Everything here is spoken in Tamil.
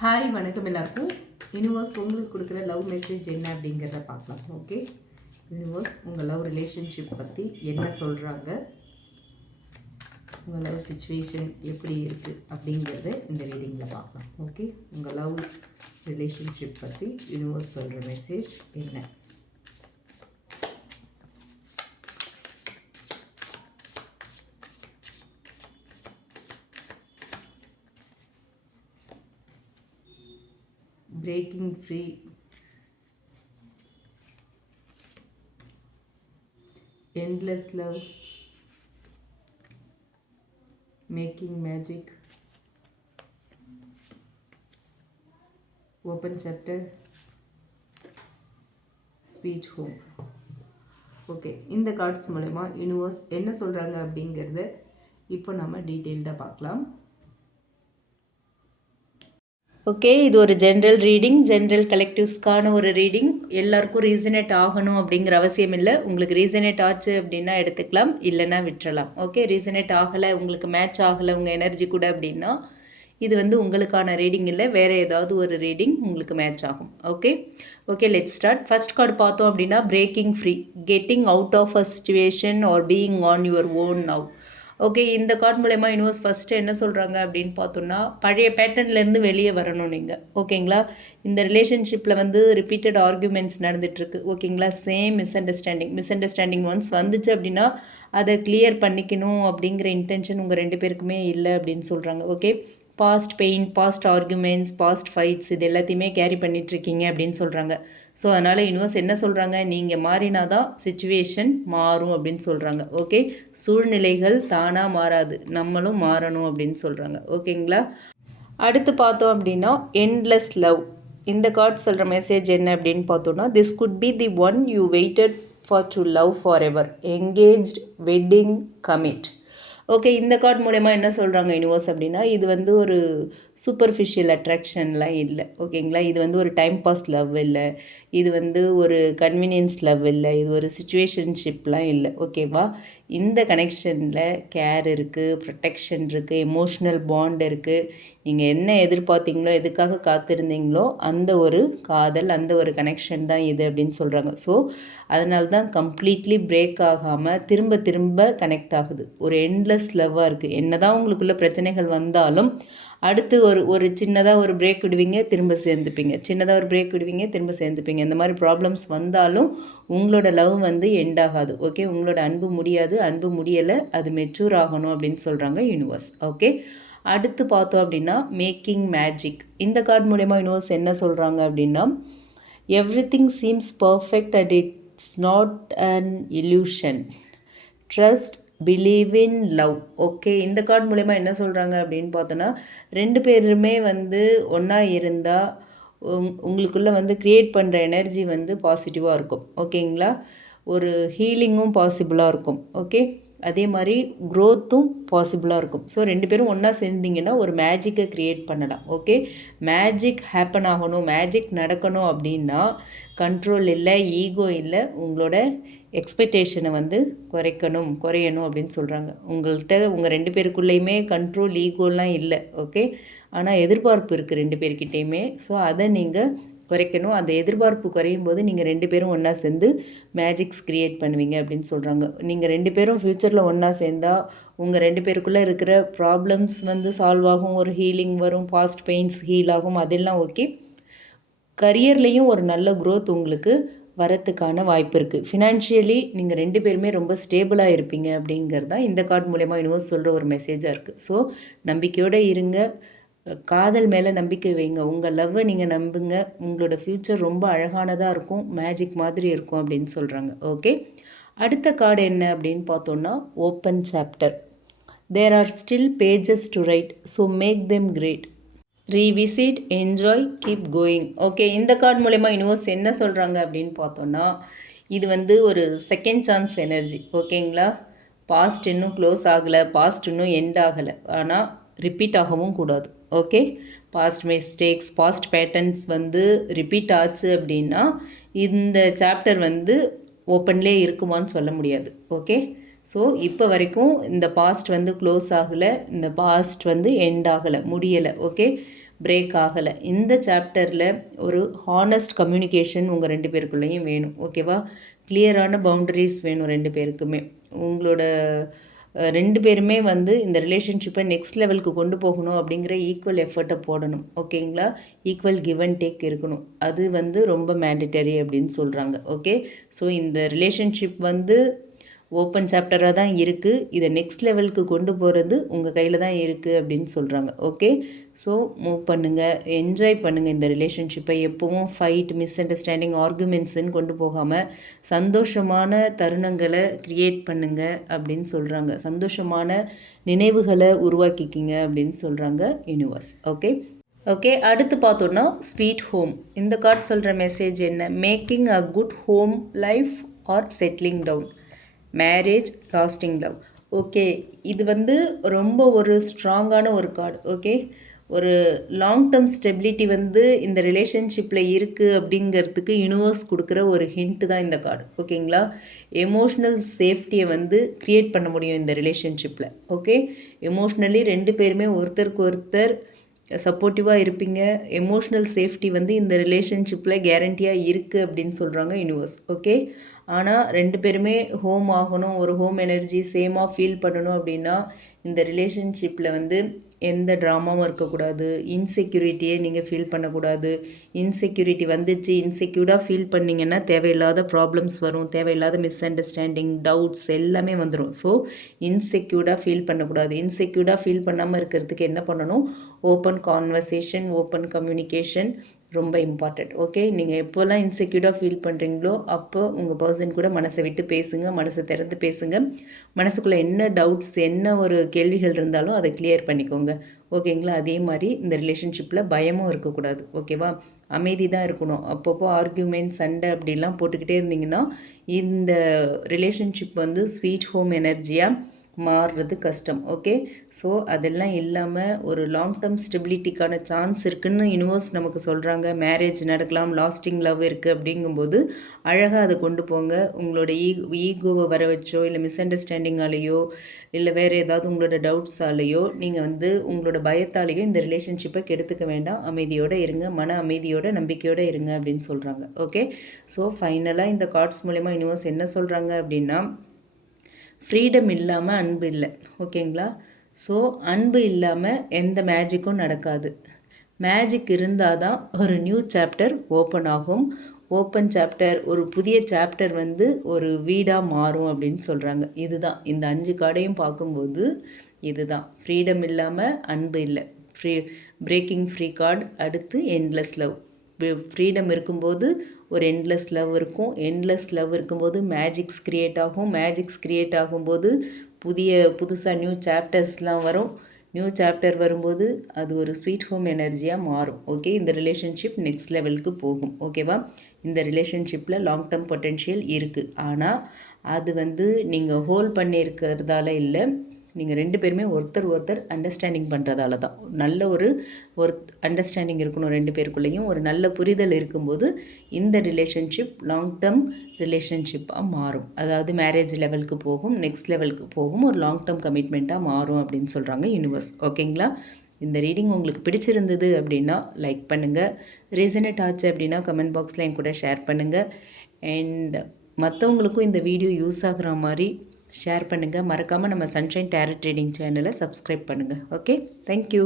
ஹாய் வணக்கம் எல்லாருக்கும். யூனிவர்ஸ் உங்களுக்கு கொடுக்குற லவ் மெசேஜ் என்ன அப்படிங்கிறத பார்க்கலாம். ஓகே யூனிவர்ஸ் உங்கள் லவ் ரிலேஷன்ஷிப் பற்றி என்ன சொல்கிறாங்க உங்கள் லவ் சுச்சுவேஷன் எப்படி இருக்குது அப்படிங்கிறத இந்த ரீடிங்கில் பார்க்கலாம். ஓகே உங்கள் லவ் ரிலேஷன்ஷிப் பற்றி யூனிவர்ஸ் சொல்கிற மெசேஜ் என்ன? Breaking free endless love. Making magic. Open chapter. Sweet home okay இந்த கார்ட்ஸ் மூலயமா யூனிவர்ஸ் என்ன சொல்கிறாங்க அப்படிங்கிறத இப்போ நம்ம டீட்டெயில்டாக பார்க்கலாம். ஓகே இது ஒரு ஜென்ரல் ரீடிங் ஜென்ரல் கலெக்டிவ்ஸ்க்கான ஒரு ரீடிங் எல்லாருக்கும் ரீசனேட் ஆகணும் அப்படிங்கிற அவசியம் இல்லை. உங்களுக்கு ரீசனேட் ஆச்சு அப்படின்னா எடுத்துக்கலாம் இல்லைன்னா விட்டுறலாம். ஓகே ரீசனேட் ஆகலை உங்களுக்கு மேட்ச் ஆகலை உங்கள் எனர்ஜி கூட அப்படின்னா இது வந்து உங்களுக்கான ரீடிங் இல்லை. வேறு ஏதாவது ஒரு ரீடிங் உங்களுக்கு மேட்ச் ஆகும். Okay okay let start first card பார்த்தோம் அப்படின்னா breaking free getting out of a situation or being on your own now okay இந்த கார்டு மூலயமா யூனிவர்ஸ் ஃபஸ்ட்டு என்ன சொல்கிறாங்க அப்படின்னு பார்த்தோன்னா பழைய பேட்டர்ன்லேருந்து வெளியே வரணும் நீங்கள் ஓகேங்களா இந்த ரிலேஷன்ஷிப்பில் வந்து ரிப்பீட்டட் ஆர்குமெண்ட்ஸ் நடந்துகிட்ருக்கு ஓகேங்களா same misunderstanding misunderstanding once வந்துச்சு அப்படின்னா அதை கிளியர் பண்ணிக்கணும் அப்படிங்கிற இன்டென்ஷன் உங்கள் ரெண்டு பேருக்குமே இல்லை அப்படின்னு சொல்கிறாங்க okay past pain past arguments past fights இது எல்லாத்தையுமே கேரி பண்ணிகிட்ருக்கீங்க அப்படின்னு சொல்கிறாங்க ஸோ அதனால் யூனிவர்ஸ் என்ன சொல்கிறாங்க நீங்கள் மாறினா தான் சுச்சுவேஷன் மாறும் அப்படின்னு சொல்கிறாங்க ஓகே சூழ்நிலைகள் தானாக மாறாது. நம்மளும் மாறணும் அப்படின்னு சொல்கிறாங்க ஓகேங்களா அடுத்து பார்த்தோம் அப்படின்னா என்லெஸ் லவ் இந்த கார்ட் சொல்கிற மெசேஜ் என்ன அப்படின்னு பார்த்தோன்னா this could be the one you waited for to love forever engaged wedding commit okay இந்த கார்டு மூலயமா என்ன சொல்கிறாங்க யூனிவர்ஸ் அப்படின்னா இது வந்து ஒரு சூப்பர்ஃபிஷியல் அட்ராக்ஷன்லாம் இல்லை. ஓகேங்களா இது வந்து ஒரு டைம் பாஸ் லவ் இல்லை. இது வந்து ஒரு கன்வீனியன்ஸ் லவ் இல்லை. இது ஒரு சுச்சுவேஷன்ஷிப்லாம் இல்லை. ஓகேவா இந்த கனெக்ஷனில் கேர் இருக்குது ப்ரொடெக்ஷன் இருக்குது எமோஷ்னல் பாண்ட் இருக்குது நீங்கள் என்ன எதிர்பார்த்தீங்களோ எதுக்காக காத்திருந்தீங்களோ அந்த ஒரு காதல் அந்த ஒரு கனெக்ஷன் தான் இது அப்படின்னு சொல்கிறாங்க ஸோ அதனால தான் கம்ப்ளீட்லி பிரேக் ஆகாமல் திரும்ப திரும்ப கனெக்ட் ஆகுது. ஒரு எண்ட்லெஸ் லவ்வாக இருக்குது என்ன தான் உங்களுக்குள்ள பிரச்சனைகள் வந்தாலும் அடுத்து ஒரு ஒரு சின்னதாக ஒரு பிரேக் விடுவீங்க திரும்ப சேர்ந்துப்பீங்க. சின்னதாக ஒரு பிரேக் விடுவீங்க திரும்ப சேர்ந்துப்பீங்க. இந்த மாதிரி ப்ராப்ளம்ஸ் வந்தாலும் உங்களோட லவ் வந்து எண்ட் ஆகாது. ஓகே உங்களோட அன்பு முடியாது. அன்பு முடியலை. அது மெச்சூர் ஆகணும் அப்படின்னு சொல்கிறாங்க யூனிவர்ஸ் ஓகே அடுத்து பார்த்தோம் அப்படின்னா மேக்கிங் மேஜிக் இந்த கார்டு மூலயமா யூனிவர்ஸ் என்ன சொல்கிறாங்க அப்படின்னா everything seems perfect at it's not an illusion trust believe in love okay இந்த கார்டு மூலயமா என்ன சொல்கிறாங்க அப்படின்னு பார்த்தோன்னா ரெண்டு பேருமே வந்து ஒன்றா இருந்தால் உங் உங்களுக்குள்ளே வந்து க்ரியேட் பண்ணுற எனர்ஜி வந்து பாசிட்டிவாக இருக்கும். ஓகேங்களா ஒரு ஹீலிங்கும் பாசிபிளாக இருக்கும். ஓகே அதே மாதிரி க்ரோத்தும் பாசிபிளாக இருக்கும். ஸோ ரெண்டு பேரும் ஒன்றா சேர்ந்திங்கன்னா ஒரு மேஜிக்கை க்ரியேட் பண்ணலாம். ஓகே மேஜிக் ஹேப்பன் ஆகணும். மேஜிக் நடக்கணும் அப்படின்னா கண்ட்ரோல் இல்லை ஈகோ இல்லை உங்களோட எக்ஸ்பெக்டேஷனை வந்து குறைக்கணும் குறையணும் அப்படின்னு சொல்கிறாங்க உங்கள்கிட்ட உங்கள் ரெண்டு பேருக்குள்ளேயுமே கண்ட்ரோல் ஈகோலாம் இல்லை. ஓகே ஆனால் எதிர்பார்ப்பு இருக்குது ரெண்டு பேர்கிட்டேயுமே. ஸோ அதை நீங்கள் குறைக்கணும். அந்த எதிர்பார்ப்பு குறையும் போது நீங்கள் ரெண்டு பேரும் ஒன்றா சேர்ந்து மேஜிக்ஸ் க்ரியேட் பண்ணுவீங்க அப்படின்னு சொல்கிறாங்க நீங்கள் ரெண்டு பேரும் ஃப்யூச்சரில் ஒன்றா சேர்ந்தால் உங்கள் ரெண்டு பேருக்குள்ளே இருக்கிற ப்ராப்ளம்ஸ் வந்து சால்வ் ஆகும். ஒரு ஹீலிங் வரும். பாஸ்ட் பெயின்ஸ் ஹீல் ஆகும். அதெல்லாம் ஓகே கரியர்லேயும் ஒரு நல்ல க்ரோத் உங்களுக்கு வரத்துக்கான வாய்ப்பு இருக்குது ஃபினான்ஷியலி நீங்கள் ரெண்டு பேருமே ரொம்ப ஸ்டேபிளாக இருப்பீங்க அப்படிங்கிறது தான் இந்த கார்டு மூலயமா யூனிவர்ஸ் சொல்கிற ஒரு மெசேஜாக இருக்குது ஸோ நம்பிக்கையோடு இருங்க. காதல் மேலே நம்பிக்கை வைங்க. உங்கள் லவ்வை நீங்கள் நம்புங்க. உங்களோட ஃப்யூச்சர் ரொம்ப அழகானதாக இருக்கும். மேஜிக் மாதிரி இருக்கும் அப்படின்னு சொல்கிறாங்க ஓகே அடுத்த கார்டு என்ன அப்படின்னு பார்த்தோன்னா open chapter there are still pages to write so make them great revisit enjoy keep going okay இந்த கார்டு மூலயமா யூனிவர்ஸ் என்ன சொல்கிறாங்க அப்படின்னு பார்த்தோன்னா இது வந்து ஒரு செகண்ட் சான்ஸ் எனர்ஜி ஓகேங்களா பாஸ்ட் இன்னும் க்ளோஸ் ஆகலை. பாஸ்ட் இன்னும் எண்ட் ஆகலை. ஆனால் ரிப்பீட் ஆகவும் கூடாது. Okay past mistakes past patterns வந்து ரிப்பீட் ஆச்சு அப்படின்னா இந்த சாப்டர் வந்து ஓப்பன்லேயே இருக்குமான்னு சொல்ல முடியாது. ஓகே ஸோ இப்போ வரைக்கும் இந்த பாஸ்ட் வந்து க்ளோஸ் ஆகலை இந்த பாஸ்ட் வந்து எண்ட் ஆகலை முடியலை. ஓகே பிரேக் ஆகலை. இந்த சாப்டரில் ஒரு ஹானஸ்ட் கம்யூனிகேஷன் உங்கள் ரெண்டு பேருக்குள்ளேயும் வேணும். ஓகேவா கிளியரான பவுண்டரிஸ் வேணும் ரெண்டு பேருக்குமே. உங்களோட ரெண்டு பேருமே வந்து இந்த ரிலேஷன்ஷிப்பை நெக்ஸ்ட் லெவலுக்கு கொண்டு போகணும் அப்படிங்கிற ஈக்குவல் எஃபர்ட்டை போடணும். ஓகேங்களா? ஈக்குவல் கிவ் அண்ட் டேக் இருக்கணும். அது வந்து ரொம்ப மேண்டிட்டரி அப்படின்னு சொல்கிறாங்க ஓகே? ஸோ இந்த ரிலேஷன்ஷிப் வந்து ஓப்பன் சாப்டராக தான் இருக்குது இதை நெக்ஸ்ட் லெவலுக்கு கொண்டு போகிறது உங்கள் கையில் தான் இருக்குது அப்படின்னு சொல்கிறாங்க ஓகே ஸோ மூவ் பண்ணுங்கள் என்ஜாய் பண்ணுங்கள் இந்த ரிலேஷன்ஷிப்பை எப்போவும் ஃபைட் மிஸ் அண்டர்ஸ்டாண்டிங் ஆர்குமெண்ட்ஸுன்னு கொண்டு போகாமல் சந்தோஷமான தருணங்களை க்ரியேட் பண்ணுங்கள் அப்படின்னு சொல்கிறாங்க சந்தோஷமான நினைவுகளை உருவாக்கிக்கிங்க அப்படின்னு சொல்கிறாங்க யூனிவர்ஸ் ஓகே ஓகே அடுத்து பார்த்தோன்னா ஸ்வீட் ஹோம் இந்த கார்டு சொல்கிற மெசேஜ் என்ன? Making a good home life or settling down marriage lasting love okay இது வந்து ரொம்ப ஒரு ஸ்ட்ராங்கான ஒரு கார்டு ஓகே ஒரு லாங் டேர்ம் ஸ்டெபிலிட்டி வந்து இந்த ரிலேஷன்ஷிப்பில் இருக்குது அப்படிங்கிறதுக்கு யூனிவர்ஸ் கொடுக்குற ஒரு ஹிண்ட்டு தான் இந்த கார்டு ஓகேங்களா எமோஷ்னல் சேஃப்டியை வந்து க்ரியேட் பண்ண முடியும் இந்த ரிலேஷன்ஷிப்பில் ஓகே எமோஷ்னலி ரெண்டு பேருமே ஒருத்தருக்கு ஒருத்தர் சப்போர்ட்டிவாக இருப்பீங்க. எமோஷ்னல் சேஃப்டி வந்து இந்த ரிலேஷன்ஷிப்பில் கேரண்டியாக இருக்குது அப்படின்னு சொல்கிறாங்க யூனிவர்ஸ் ஓகே ஆனால் ரெண்டு பேருமே ஹோம் ஆகணும் ஒரு ஹோம் எனர்ஜி சேமாக ஃபீல் பண்ணணும் அப்படின்னா இந்த ரிலேஷன்ஷிப்பில் வந்து எந்த ட்ராமாவும் இருக்கக்கூடாது. இன்செக்யூரிட்டியே நீங்கள் ஃபீல் பண்ணக்கூடாது. இன்செக்யூரிட்டி வந்துச்சு இன்செக்யூர்டாக ஃபீல் பண்ணிங்கன்னா தேவையில்லாத ப்ராப்ளம்ஸ் வரும் தேவையில்லாத மிஸ் அண்டர்ஸ்டாண்டிங் டவுட்ஸ் எல்லாமே வந்துடும் ஸோ இன்செக்யூர்டாக ஃபீல் பண்ணக்கூடாது. இன்செக்யூர்டாக ஃபீல் பண்ணாமல் இருக்கிறதுக்கு என்ன பண்ணணும்? ஓப்பன் கான்வர்சேஷன் ஓப்பன் கம்யூனிகேஷன் ரொம்ப இம்பார்ட்டண்ட் ஓகே நீங்கள் எப்போல்லாம் இன்செக்யூர்டாக ஃபீல் பண்ணுறீங்களோ அப்போ உங்கள் பர்சன் கூட மனசை விட்டு பேசுங்க மனசை திறந்து பேசுங்க. மனசுக்குள்ளே என்ன டவுட்ஸ் என்ன ஒரு கேள்விகள் இருந்தாலும் அதை கிளியர் பண்ணிக்கோங்க. ஓகேங்களா அதே மாதிரி இந்த ரிலேஷன்ஷிப்பில் பயமும் இருக்கக்கூடாது. ஓகேவா அமைதி தான் இருக்கணும். அப்பப்போ ஆர்கியூமெண்ட் சண்டை அப்படிலாம் போட்டுக்கிட்டே இருந்தீங்கன்னா இந்த ரிலேஷன்ஷிப் வந்து ஸ்வீட் ஹோம் எனர்ஜியாக மாறுறது கஷ்டம் ஓகே ஸோ அதெல்லாம் இல்லாமல் ஒரு லாங் டேர்ம் ஸ்டெபிலிட்டிக்கான சான்ஸ் இருக்குதுன்னு யூனிவர்ஸ் நமக்கு சொல்கிறாங்க மேரேஜ் நடக்கலாம் லாஸ்டிங் லவ் இருக்குது அப்படிங்கும்போது அழகாக அதை கொண்டு போங்க. உங்களோட e-, ஈ ஈகோவை வர வச்சோ இல்லை மிஸ் அண்டர்ஸ்டாண்டிங்காலேயோ இல்லை வேறு ஏதாவது உங்களோட டவுட்ஸாலேயோ நீங்கள் வந்து உங்களோட பயத்தாலேயோ இந்த ரிலேஷன்ஷிப்பை கெடுத்துக்க வேண்டாம். அமைதியோடு இருங்க மன அமைதியோட நம்பிக்கையோடு இருங்க அப்படின்னு சொல்கிறாங்க ஓகே ஸோ ஃபைனலாக இந்த கார்ட்ஸ் மூலயமா யூனிவர்ஸ் என்ன சொல்கிறாங்க அப்படின்னா ஃப்ரீடம் இல்லாமல் அன்பு இல்லை. ஓகேங்களா ஸோ அன்பு இல்லாமல் எந்த மேஜிக்கும் நடக்காது. மேஜிக் இருந்தால் தான் ஒரு நியூ சாப்டர் ஓப்பன் ஆகும். ஓப்பன் சாப்டர் ஒரு புதிய சாப்டர் வந்து ஒரு வீடாக மாறும் அப்படின்னு சொல்கிறாங்க இதுதான். இந்த அஞ்சு கார்டையும் பார்க்கும்போது இதுதான். ஃப்ரீடம் இல்லாமல் அன்பு இல்லை. ஃப்ரீ பிரேக்கிங் ஃப்ரீ கார்டு அடுத்து என்லெஸ் லவ் ஃப்ரீடம் இருக்கும்போது ஒரு எண்ட்லெஸ் லவ் இருக்கும். எண்ட்லெஸ் லவ் இருக்கும்போது மேஜிக்ஸ் க்ரியேட் ஆகும். மேஜிக்ஸ் க்ரியேட் ஆகும்போது புதிய புதுசாக நியூ சாப்டர்ஸ்லாம் வரும். நியூ சாப்டர் வரும்போது அது ஒரு ஸ்வீட் ஹோம் எனர்ஜியாக மாறும். ஓகே இந்த ரிலேஷன்ஷிப் நெக்ஸ்ட் லெவலுக்கு போகும். ஓகேவா இந்த ரிலேஷன்ஷிப்பில் லாங் டேர்ம் பொட்டென்ஷியல் இருக்குது ஆனால் அது வந்து நீங்கள் ஹோல்ட் பண்ணியிருக்கிறதால இல்லை. நீங்கள் ரெண்டு பேருமே ஒருத்தர் ஒருத்தர் அண்டர்ஸ்டாண்டிங் பண்ணுறதால தான் நல்ல ஒரு ஒரு அண்டர்ஸ்டாண்டிங் இருக்கணும் ரெண்டு பேருக்குள்ளேயும். ஒரு நல்ல புரிதல் இருக்கும்போது இந்த ரிலேஷன்ஷிப் லாங் டேர்ம் ரிலேஷன்ஷிப்பாக மாறும். அதாவது மேரேஜ் லெவலுக்கு போகும் நெக்ஸ்ட் லெவலுக்கு போகும் ஒரு லாங் டேர்ம் கமிட்மெண்ட்டாக மாறும் அப்படின்னு சொல்கிறாங்க யூனிவர்ஸ் ஓகேங்களா இந்த ரீடிங் உங்களுக்கு பிடிச்சிருந்தது அப்படின்னா லைக் பண்ணுங்கள் ரீசனட் ஆச்சு அப்படின்னா கமெண்ட் பாக்ஸில் என் கூட ஷேர் பண்ணுங்கள் அண்ட் மற்றவங்களுக்கும் இந்த வீடியோ யூஸ் ஆகுற மாதிரி ஷேர் பண்ணுங்கள் மறக்காமல் நம்ம சன்ஷைன் டேரட் ட்ரேடிங் சேனலை சப்ஸ்கிரைப் பண்ணுங்கள் ஓகே தேங்க்யூ